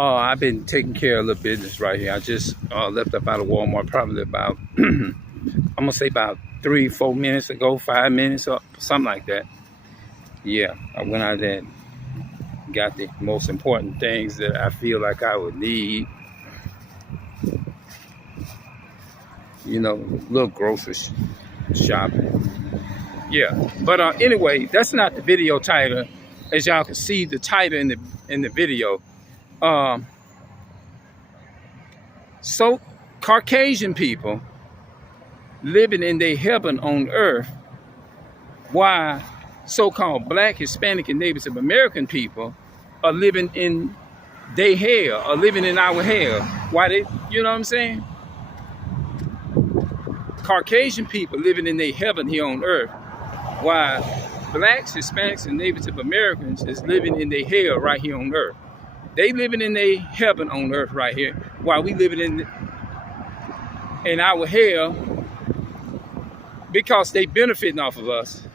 I've been taking care of a little business right here. I just left up out of Walmart probably about, I'm gonna say about 3, 4 minutes ago, 5 minutes or something like that. Yeah, I went out there and got the most important things that I feel like I would need. Little grocery shopping. Yeah, but anyway, that's not the video title. As y'all can see, the title in the video. Um, so Caucasian people living in their heaven on earth, while so-called Black, Hispanic, and Native American people are living in their hell, are living in our hell. Why they, you know what I'm saying? Caucasian people living in their heaven here on earth, while Blacks, Hispanics, and Native Americans is living in their hell right here on earth. They living in their heaven on earth right here, while we living in our hell because they benefiting off of us.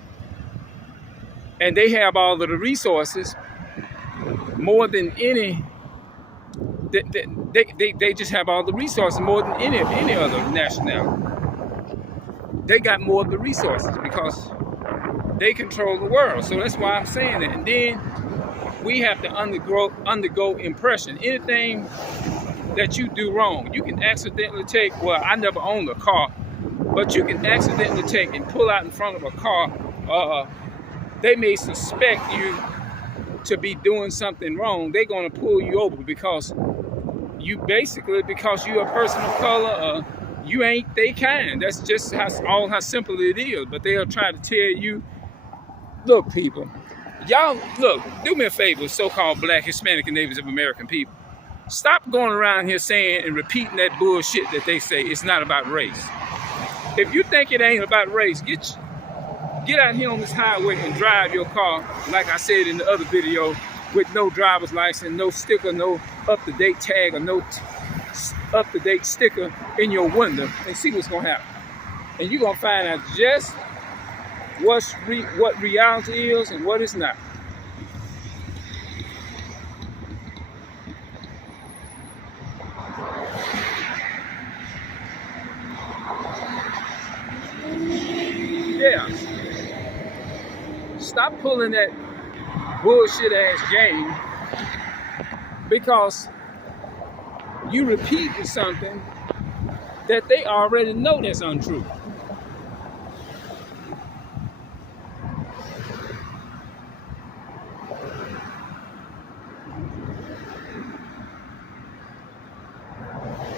And they have all of the resources more than any. They just have all the resources more than any other nationality. They got more of the resources because they control the world. So that's why I'm saying that. And then we have to undergo impression. Anything that you do wrong, you can accidentally take, well, I never owned a car, but you can accidentally take and pull out in front of a car. They may suspect you to be doing something wrong. They're going to pull you over because you're a person of color, you ain't they kind. That's just how simple it is. But they'll try to tell you, look, people, y'all, look, do me a favor, so-called Black, Hispanic, and Native American people. Stop going around here saying and repeating that bullshit that they say it's not about race. If you think it ain't about race, get out here on this highway and drive your car, like I said in the other video, with no driver's license, no sticker, no up-to-date tag, or no up-to-date sticker in your window, and see what's gonna happen. And you're gonna find out just what reality is and what it's not. Yeah. Stop pulling that bullshit ass game because you repeating something that they already know that's untrue.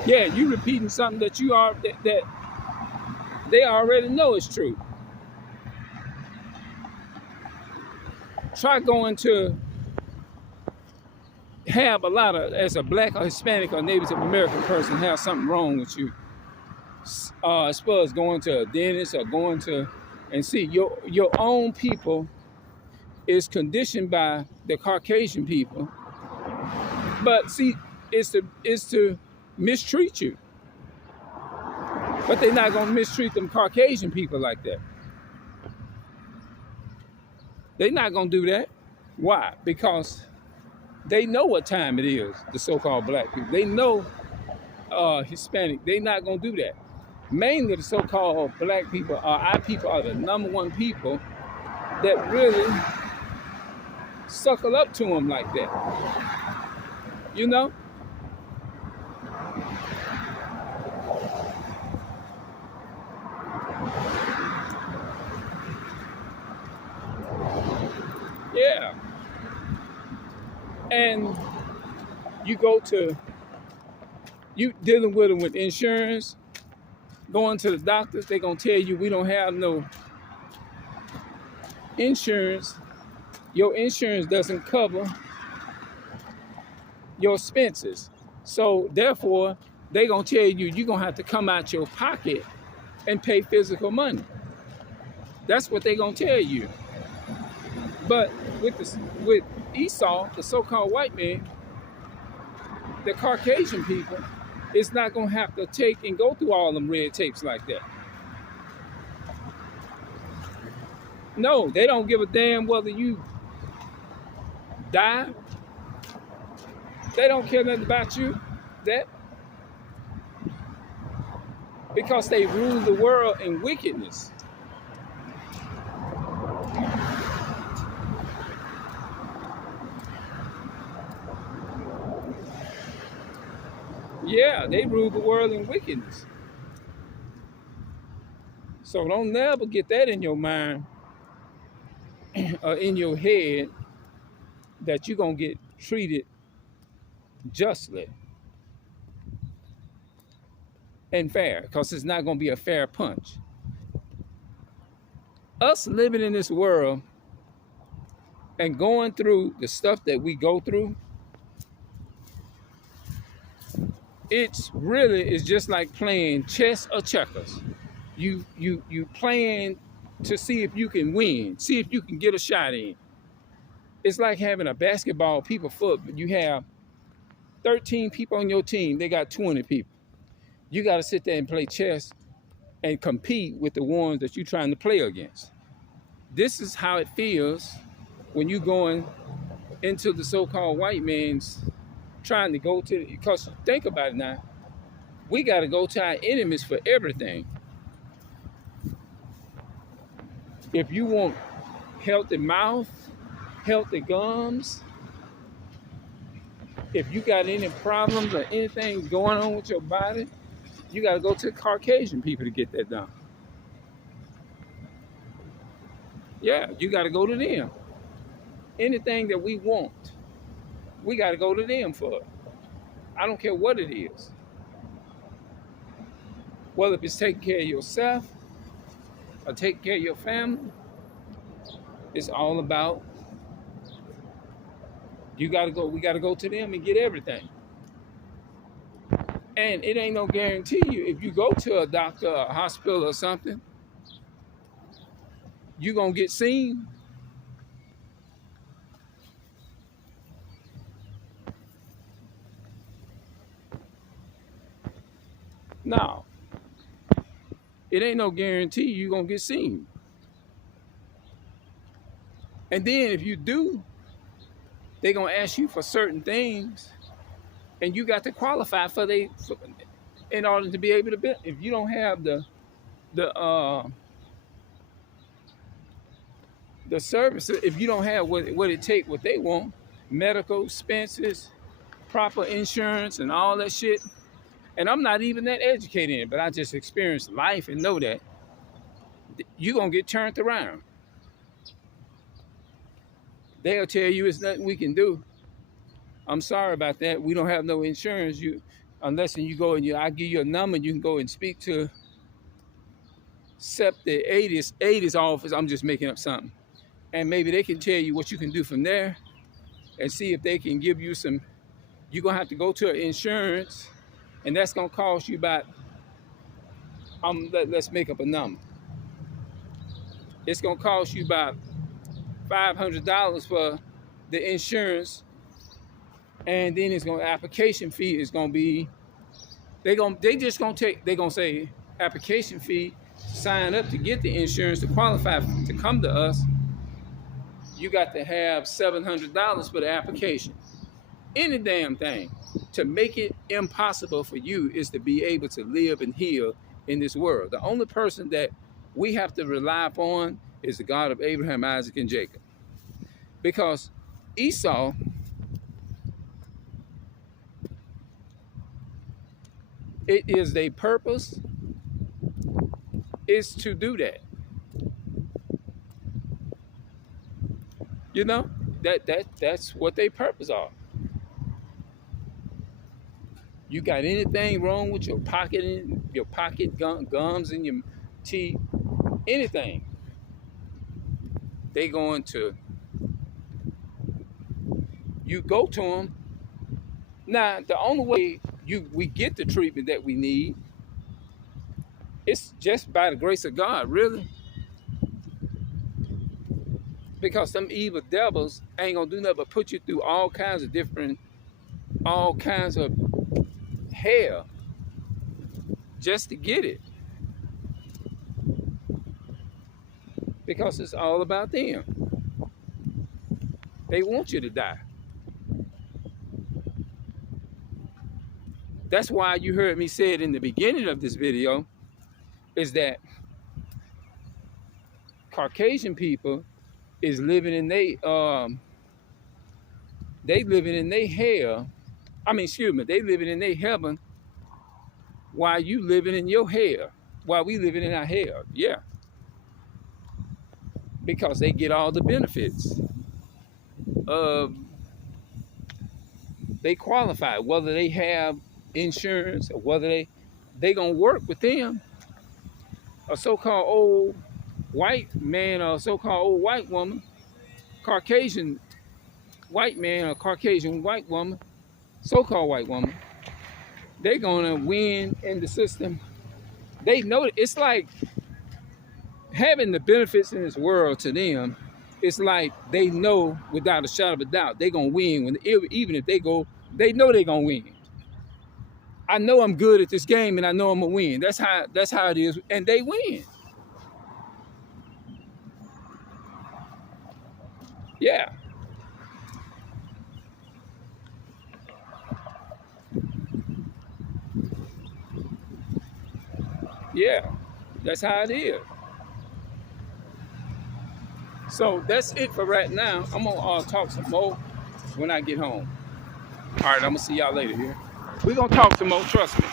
Yeah, you repeating something that that they already know is true. Try going to have a lot of, as a Black or Hispanic or Native American person, have something wrong with you. As far as going to a dentist or going to, and see, your own people is conditioned by the Caucasian people. But see, it's to mistreat you. But they're not gonna mistreat them Caucasian people like that. They're not gonna do that. Why? Because they know what time it is, the so-called Black people. They know Hispanic. They're not gonna do that. Mainly the so-called Black people, our people are the number one people that really suckle up to them like that. You know? Yeah. And you dealing with them with insurance, going to the doctors, they're going to tell you we don't have no insurance. Your insurance doesn't cover your expenses. So therefore, they're going to tell you you're going to have to come out your pocket and pay physical money. That's what they're going to tell you. But with Esau, the so-called white man, the Caucasian people, is not going to have to take and go through all them red tapes like that. No, they don't give a damn whether you die They don't care nothing about you. That because they rule the world in wickedness. Yeah, they rule the world in wickedness. So don't never get that in your mind or in your head that you're going to get treated justly and fair, because it's not going to be a fair punch. Us living in this world and going through the stuff that we go through, it's really is just like playing chess or checkers. You playing to see if you can win, see if you can get a shot in. It's like having a basketball people foot, but you have 13 people on your team, they got 20 people. You got to sit there and play chess and compete with the ones that you're trying to play against. This is how it feels when you're going into the so-called white man's trying to go to, because think about it now, we got to go to our enemies for everything. If you want healthy mouth, healthy gums, if you got any problems or anything going on with your body, you got to go to Caucasian people to get that done. Yeah, you got to go to them. Anything that we want, we got to go to them for it. I don't care what it is. Whether it's taking care of yourself or taking care of your family, it's all about you got to go. We got to go to them and get everything. And it ain't no guarantee you if you go to a doctor or a hospital or something, you're going to get seen. No. It ain't no guarantee you're going to get seen. And then if you do, they're going to ask you for certain things, and you got to qualify for in order to be able to be. If you don't have the service, if you don't have what it take, what they want, medical expenses, proper insurance, and all that shit. And I'm not even that educated in it, but I just experienced life and know that you're going to get turned around. They'll tell you it's nothing we can do. I'm sorry about that. We don't have no insurance. Unless you go and I give you a number, you can go and speak to the ADIS office. I'm just making up something. And maybe they can tell you what you can do from there and see if they can give you some. You're going to have to go to insurance, and that's going to cost you about, let's make up a number. It's going to cost you about $500 for the insurance, and then application fee is going to be, they're going to say application fee, sign up to get the insurance to qualify to come to us. You got to have $700 for the application. Any damn thing to make it impossible for you is to be able to live and heal in this world. The only person that we have to rely upon is the God of Abraham, Isaac, and Jacob. Because Esau, it is their purpose is to do that. You know, that's what their purpose are. You got anything wrong with your pocket gums in your teeth, anything, they going to, you go to them. Now, the only way we get the treatment that we need, it's just by the grace of God, really. Because some evil devils ain't gonna do nothing but put you through all kinds of hell just to get it. Because it's all about them. They want you to die. That's why you heard me say it in the beginning of this video, is that Caucasian people is living in they living in their hell. I mean, excuse me, they living in their heaven while you living in your hell, while we living in our hell. Yeah. Because they get all the benefits. They qualify, whether they have insurance or whether they gonna work with them. A so-called old white man or a so-called old white woman, Caucasian white man or Caucasian white woman, so-called white woman, they're gonna win in the system. They know it's like having the benefits in this world to them. It's like they know without a shadow of a doubt they're gonna win even if they go. They know they're gonna win. I know I'm good at this game and I know I'm gonna win. That's how it is, and they win. Yeah. Yeah. That's how it is. So that's it for right now. I'm gonna talk some more when I get home. All right, I'm gonna see y'all later here. We're gonna talk some more, trust me.